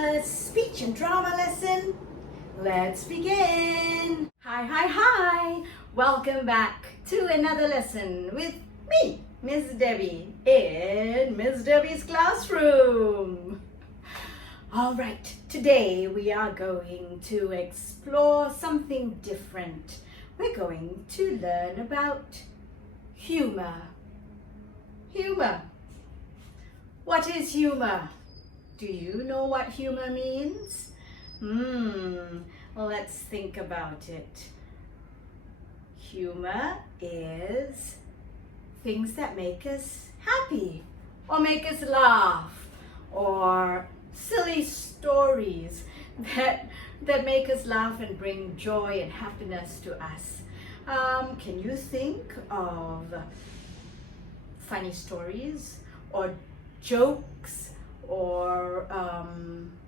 Teresa's speech and drama lesson. Let's begin. Hi. Welcome back to another lesson with me, Miss Debbie, in Miss Debbie's classroom. All right, today we are going to explore something different. We're going to learn about humor. Humor. What is humor? Do you know what humor means? Let's think about it. Humor is things that make us happy or make us laugh, or silly stories that make us laugh and bring joy and happiness to us. Can you think of funny stories or jokes, or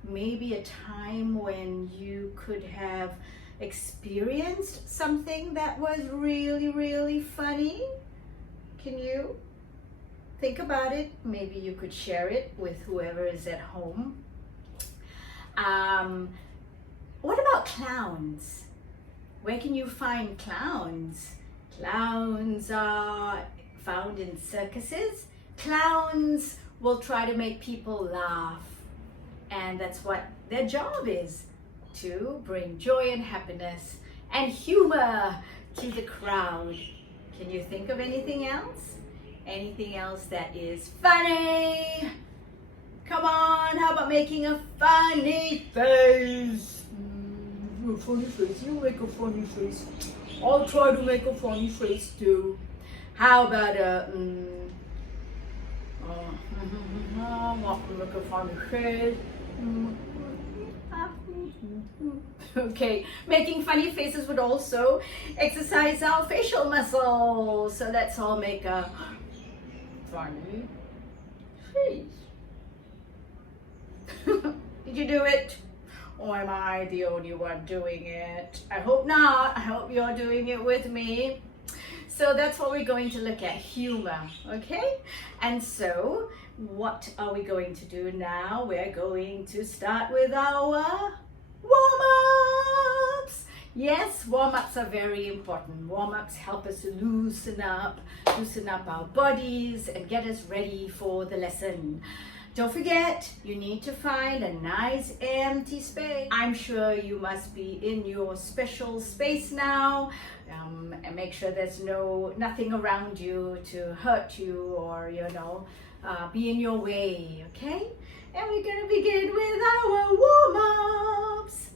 maybe a time when you could have experienced something that was really funny? Can you think about it? Maybe you could share it with whoever is at home. What about clowns? Where can you find clowns? Clowns are found in circuses. Clowns will try to make people laugh, and that's what their job is, to bring joy and happiness and humor to the crowd. Can you think of anything else? Anything else that is funny? Come on, how about making a funny face? A funny face, you make a funny face. I'll try to make a funny face too. How about look a funny face. Okay, making funny faces would also exercise our facial muscles. So let's all make a funny face. Did you do it? Or am I the only one doing it? I hope not. I hope you're doing it with me. So that's what we're going to look at, humor, okay? And so what are we going to do now? We're going to start with our warm-ups. Yes, warm-ups are very important. Warm-ups help us to loosen up our bodies and get us ready for the lesson. Don't forget, you need to find a nice empty space. I'm sure you must be in your special space now, and make sure there's nothing around you to hurt you or, be in your way, okay? And we're gonna begin with our warm-ups.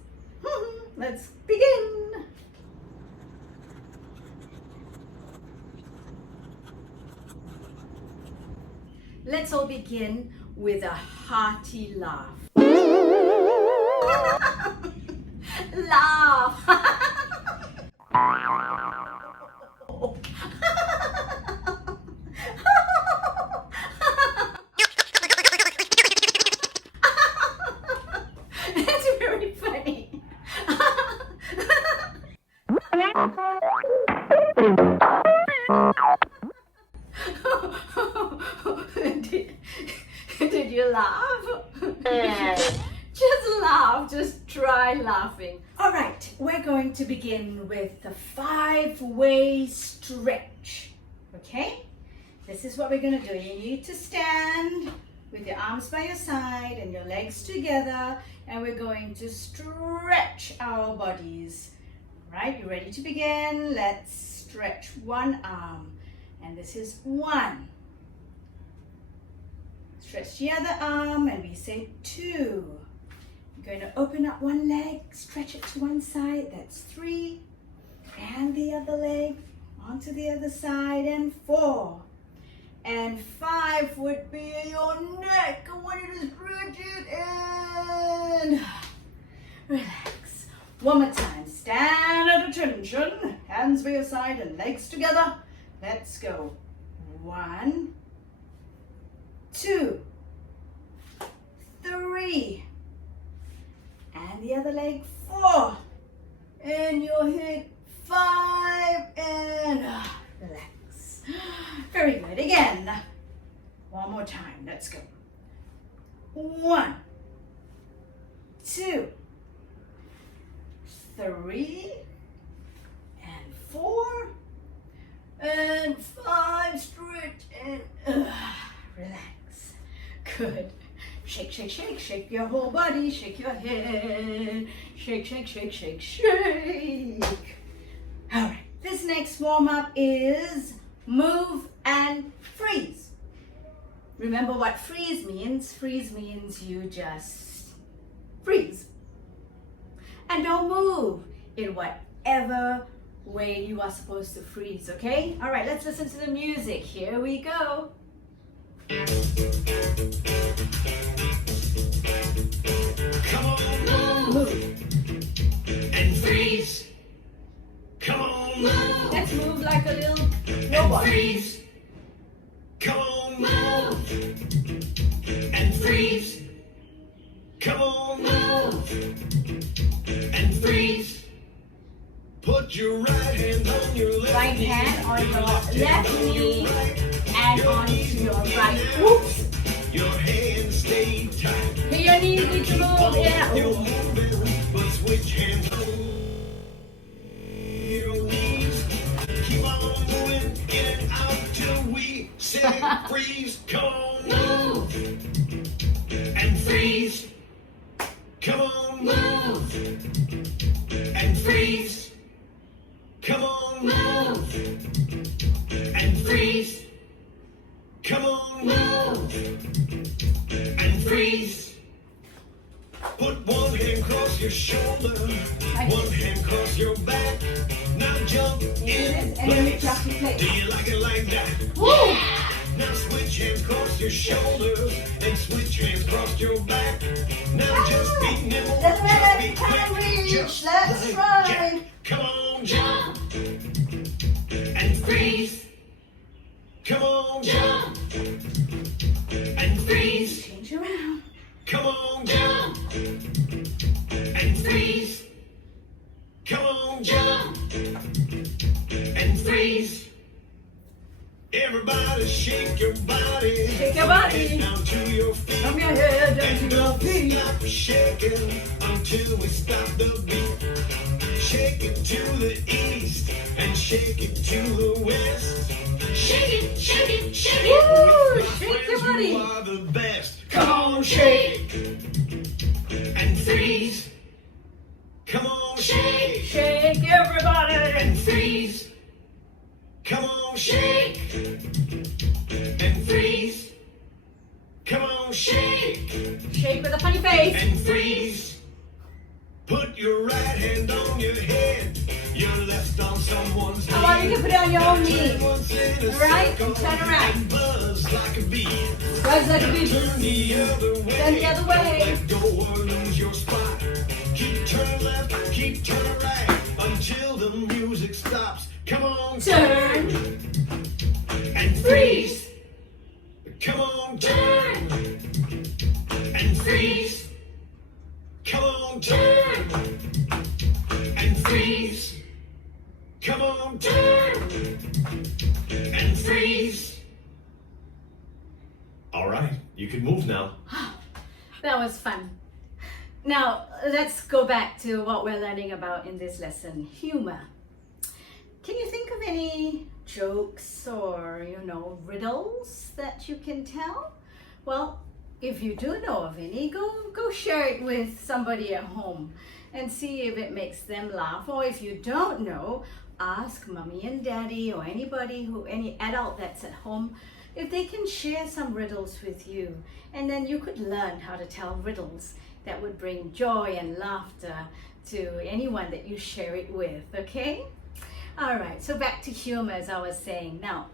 Let's begin. Let's all begin with a hearty laugh. Laugh. That's very funny. Did you laugh? Just laugh, just try laughing. All right, we're going to begin with the 5-way stretch, okay? This is what we're gonna do. You need to stand with your arms by your side and your legs together, and we're going to stretch our bodies. All right, you ready to begin? Let's stretch one arm, and this is 1. Stretch the other arm, and we say 2. You're going to open up one leg, stretch it to one side, that's 3. And the other leg onto the other side, and 4. And 5 would be your neck. I want you to stretch it and relax. One more time. Stand at attention. Hands by your side and legs together. Let's go. 1, 2, 3, and the other leg 4, and your hip 5, and relax. Very good. Again, one more time. Let's go. 1, 2, 3, and 4, and 5, stretch, and relax. Good. Shake, shake, shake, shake your whole body, shake your head, shake, shake, shake, shake, shake. All right, this next warm-up is move and freeze. Remember what freeze means? Freeze means you just freeze. And don't move in whatever way you are supposed to freeze, okay? All right, let's listen to the music. Here we go. Come on, move and freeze. Come on, move. Let's move like a little And robot. freeze. Come on, move and freeze. Come on, move and freeze. Put your right hand on your left Right hand on your left knee and on your right. Whoops. Your hands stay tight. Hey, your knees need to move. Yeah. You're moving, but switch hands. Your knees keep on moving in and out till we say freeze. Come on, move and freeze. Come on, move and freeze. Come on, move and freeze. Come on, move and freeze. Put one hand across your shoulder, one hand across your back. Now jump in place. Do you like it like that? Woo! Now switch hands across your shoulders and switch hands across your back. Now just be nimble, Let's just be try to quick, reach. just Let's like try. Jack. Come on, jump and freeze. Come on, jump and freeze. Change around. Come on, jump and freeze. Come on, jump and freeze. Everybody shake your body. Shake your body. Down to your feet. From your head down And to your don't feet. stop shaking until we stop the beat. Shake it to the east and shake it to the west. Shake it, shake it, shake it. Woo! My Shake your friends, body. you are the best. Come on, shake and freeze. Come on, shake Shake everybody. and freeze. Come on, shake and freeze. Come on, shake Shake with a funny face. and freeze. Put your right hand on your head, your left on someone's knee. I want you to put it on your own knee. Turn once in a Right, circle and turn around. and buzz like a bee. Buzz like a bee. Turn the other way. Turn the other way. Don't let go or lose your spot. Keep turning left, keep turning right until the music stops. Come on, Turn. and freeze. Come on, turn and freeze. Come on, turn and freeze. Come on, turn and freeze. All right, you can move now. That was fun. Now, let's go back to what we're learning about in this lesson, humor. Can you think of any jokes or, riddles that you can tell? Well, if you do know of any, go share it with somebody at home and see if it makes them laugh. Or if you don't know, ask mommy and daddy or any adult that's at home if they can share some riddles with you. And then you could learn how to tell riddles that would bring joy and laughter to anyone that you share it with, okay? All right, so back to humor, as I was saying. Now,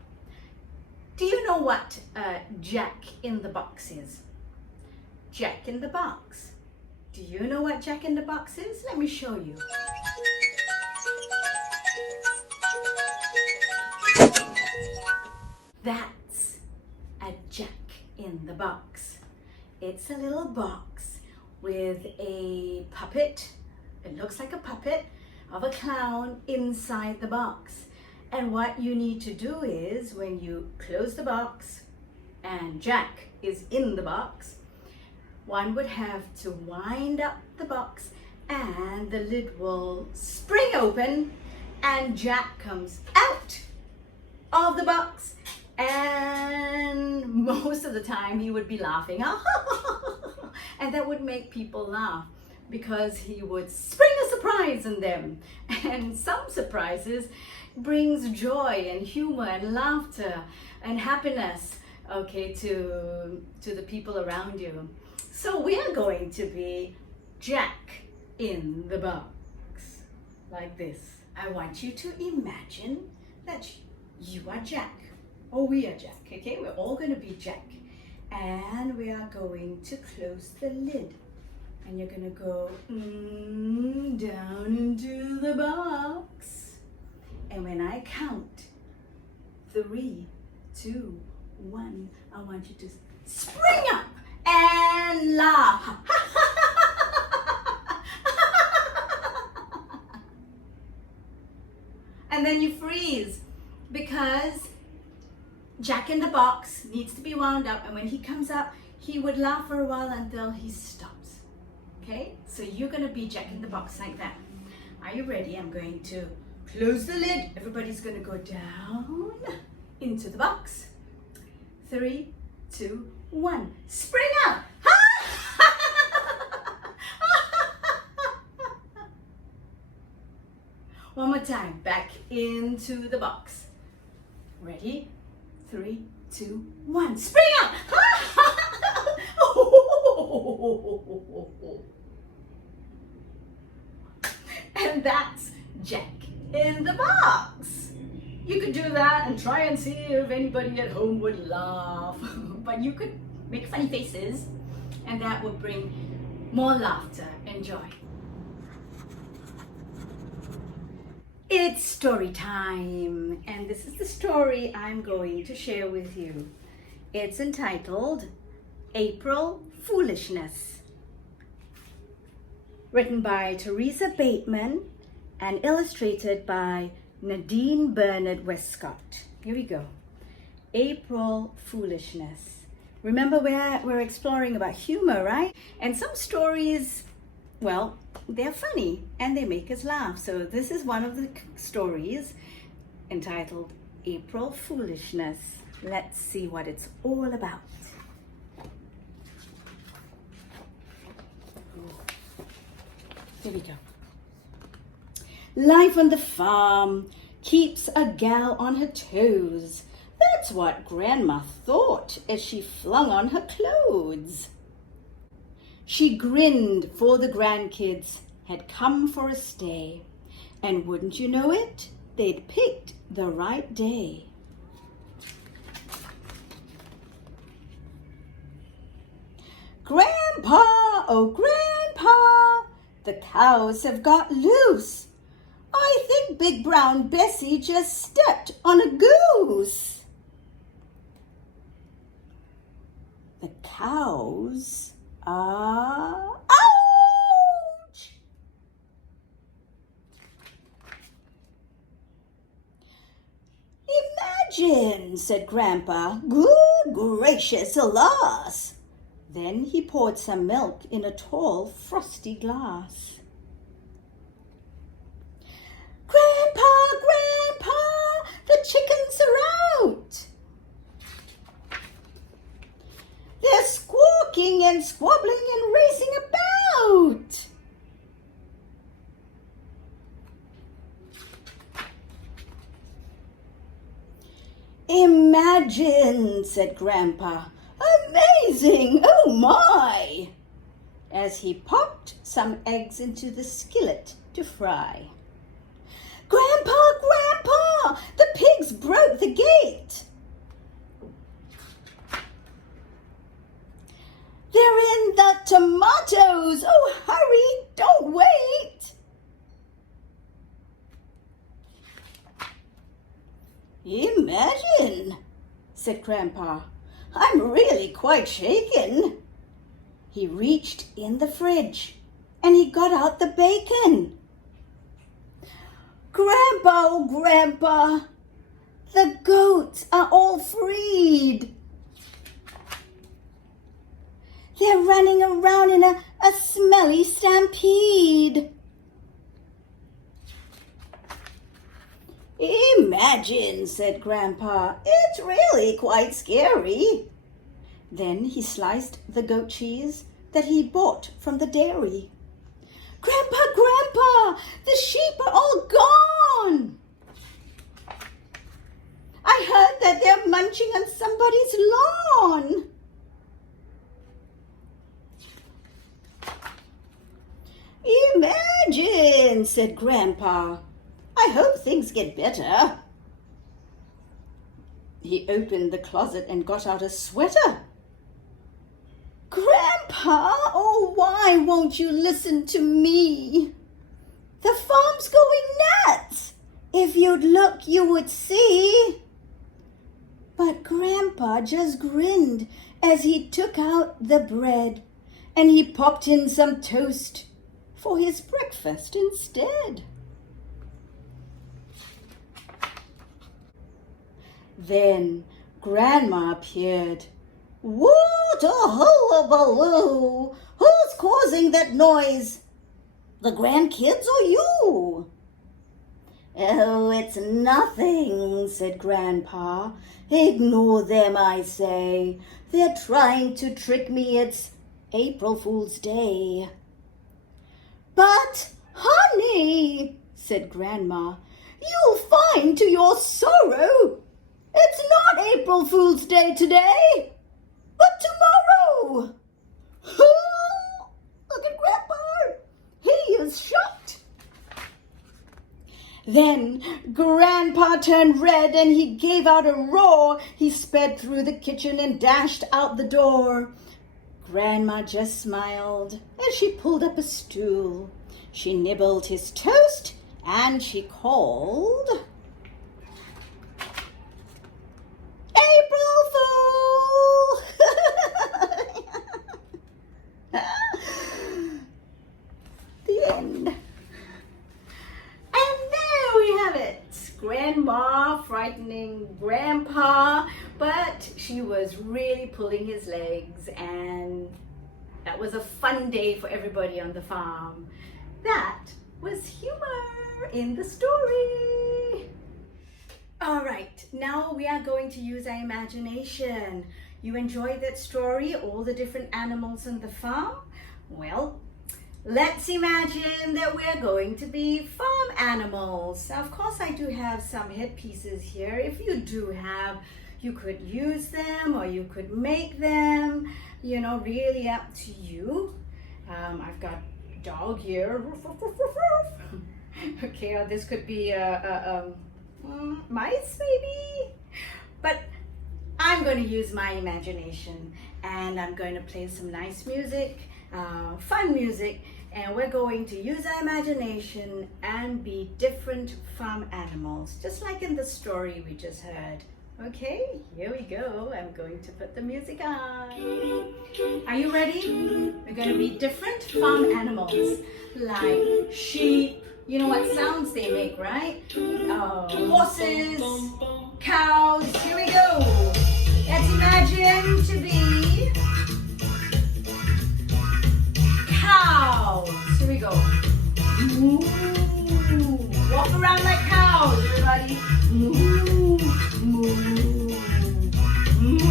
do you know what Jack in the Box is? Jack in the Box. Do you know what Jack in the Box is? Let me show you. That's a Jack in the Box. It's a little box with a puppet. It looks like a puppet of a clown inside the box. And what you need to do is, when you close the box and Jack is in the box, one would have to wind up the box and the lid will spring open and Jack comes out of the box, and most of the time he would be laughing. And that would make people laugh because he would spring a surprise on them. And some surprises brings joy and humor and laughter and happiness, okay, to the people around you. So we are going to be Jack in the box, like this. I want you to imagine that you are Jack, or we are Jack, okay? We're all going to be Jack. And we are going to close the lid. And you're going to go down into the box. And when I count 3, 2, 1, I want you to spring up and laugh. And then you freeze because Jack in the box needs to be wound up, and when he comes up, he would laugh for a while until he stops. Okay? So you're going to be Jack in the box like that. Are you ready? I'm going to close the lid. Everybody's going to go down into the box. 3, 2, 1. Spring up! One more time. Back into the box. Ready? 3, 2, 1. Spring up! And that's Jack in the box. You could do that and try and see if anybody at home would laugh. But you could make funny faces, and that would bring more laughter and joy. It's story time, and this is the story I'm going to share with you. It's entitled April Foolishness, written by Teresa Bateman and illustrated by Nadine Westcott. Here we go. April Foolishness. Remember, we're exploring about humor, right? And some stories, well, they're funny and they make us laugh. So this is one of the stories entitled April Foolishness. Let's see what it's all about. Here we go. Life on the farm keeps a gal on her toes. That's what Grandma thought as she flung on her clothes. She grinned, for the grandkids had come for a stay, and wouldn't you know it, they'd picked the right day. Grandpa, oh Grandpa, the cows have got loose. I think Big Brown Bessie just stepped on a goose. The cows are... Ouch! Imagine, said Grandpa. Good gracious, alas! Then he poured some milk in a tall, frosty glass. Grandpa, Grandpa, the chickens are out. They're squawking and squabbling and racing about. Imagine, said Grandpa. Amazing, oh my! As he popped some eggs into the skillet to fry. Grandpa, Grandpa, the pigs broke the gate. They're in the tomatoes. Oh, hurry, don't wait. Imagine, said Grandpa. I'm really quite shaken. He reached in the fridge and he got out the bacon. Grandpa, oh Grandpa, the goats are all freed. They're running around in a smelly stampede. Imagine, said Grandpa. It's really quite scary. Then he sliced the goat cheese that he bought from the dairy. Grandpa, the sheep are all gone. I heard that they're munching on somebody's lawn. Imagine, said Grandpa. I hope things get better. He opened the closet and got out a sweater. Grandpa, oh, why won't you listen to me? The farm's going nuts. If you'd look, you would see. But Grandpa just grinned as he took out the bread and he popped in some toast for his breakfast instead. Then Grandma appeared. What a hullabaloo! Who's causing that noise? The grandkids or you? Oh, it's nothing, said Grandpa. Ignore them, I say. They're trying to trick me. It's April Fool's Day. But, honey, said Grandma, you'll find to your sorrow it's not April Fool's Day today, but tomorrow. Look at Grandpa. He is shocked. Then Grandpa turned red and he gave out a roar. He sped through the kitchen and dashed out the door. Grandma just smiled as she pulled up a stool. She nibbled his toast and she called, April Fool! The end. And there we have it. Grandma frightening Grandpa, but she was really pulling his legs, and that was a fun day for everybody on the farm. That was humor in the story. All right, now we are going to use our imagination. You enjoyed that story, all the different animals on the farm? Well, let's imagine that we're going to be farm animals. Now, of course, I do have some headpieces here. If you do have, you could use them or you could make them, you know, really up to you. I've got a dog here. Okay, or this could be mice maybe, but I'm going to use my imagination and I'm going to play some nice music, fun music, and we're going to use our imagination and be different farm animals, just like in the story we just heard. Okay, here we go. I'm going to put the music on. Are you ready? We're going to be different farm animals, like sheep. You know what sounds they make, right? Horses, cows. Here we go. Let's imagine to be cows. Here we go. Moo. Walk around like cows, everybody. Moo, moo, moo.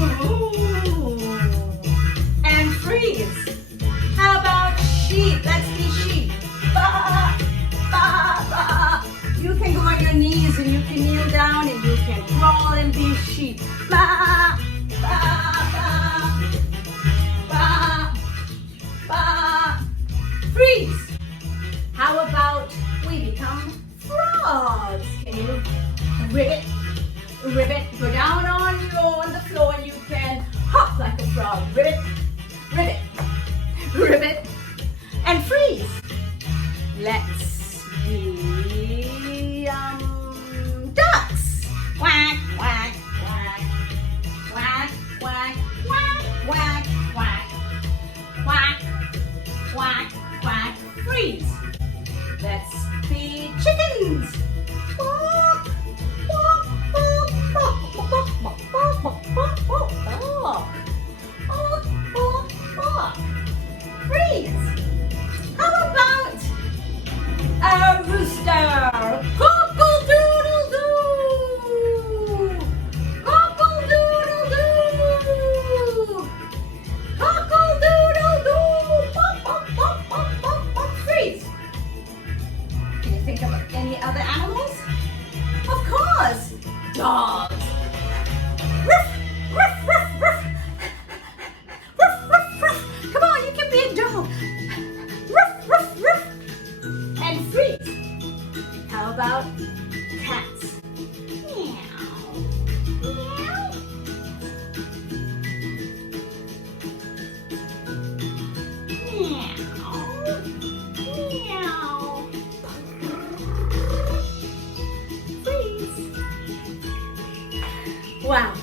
And freeze. How about sheep? Let's be sheep. Ba, ba, ba. You can go on your knees and you can kneel down and you can crawl and be sheep. Ba, ba, ba, ba, ba. Freeze. How about we become frogs? Can you ribbit, ribbit, go down on the floor and you can hop like a frog. Ribbit, ribbit, ribbit, and freeze. Let's be ducks. Quack, quack, quack, quack, quack, quack, quack, quack, quack, quack, quack, freeze. Let's be chickens. Quack, quack, quack, quack, quack, quack, quack, quack, quack, quack. cock? Freeze! How about a rooster? Cockle-doodle-doo! Cockle-doodle-doo! Cockle-doodle-doo! Pop, pop, pop, pop, pop, pop. Freeze! Can you think of any other animals? Of course! Dogs! Ruff, ruff, ruff, ruff. Ruff, ruff, ruff. Come on, you can be a dog. Ruff, ruff, ruff. And freeze. How about cats? Meow. Meow. Meow. Meow. Freeze. Wow,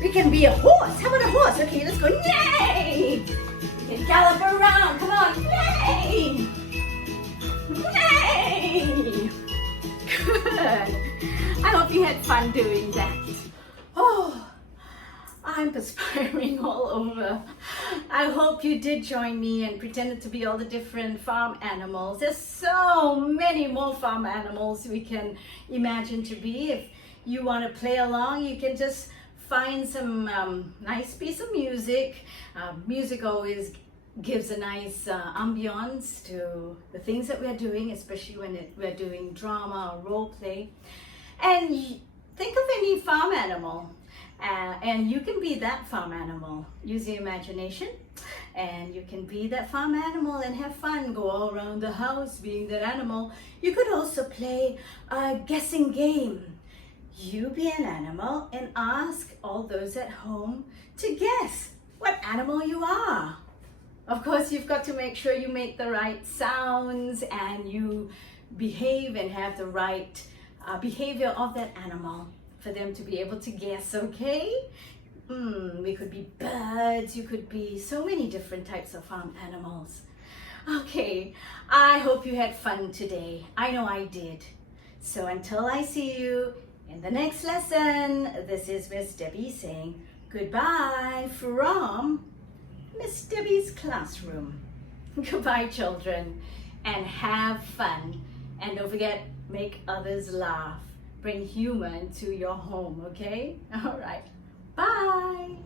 we can be a horse. How about a horse? Okay, let's go. Yay! We can gallop around. Come on. Yay! Yay! Good. I hope you had fun doing that. Oh, I'm perspiring all over. I hope you did join me and pretended to be all the different farm animals. There's so many more farm animals we can imagine to be. If you want to play along, you can just find some nice piece of music. Music always gives a nice ambiance to the things that we're doing, especially when we're doing drama or role play. And think of any farm animal, and you can be that farm animal. Use your imagination, and you can be that farm animal and have fun. Go all around the house being that animal. You could also play a guessing game. You be an animal and ask all those at home to guess what animal you are. Of course, you've got to make sure you make the right sounds and you behave and have the right behavior of that animal for them to be able to guess, okay? We could be birds, you could be so many different types of farm animals. Okay, I hope you had fun today. I know I did. So until I see you in the next lesson, this is Miss Debbie saying goodbye from Miss Debbie's classroom. Goodbye, children, and have fun. And don't forget, make others laugh. Bring humor into your home, okay? All right. Bye.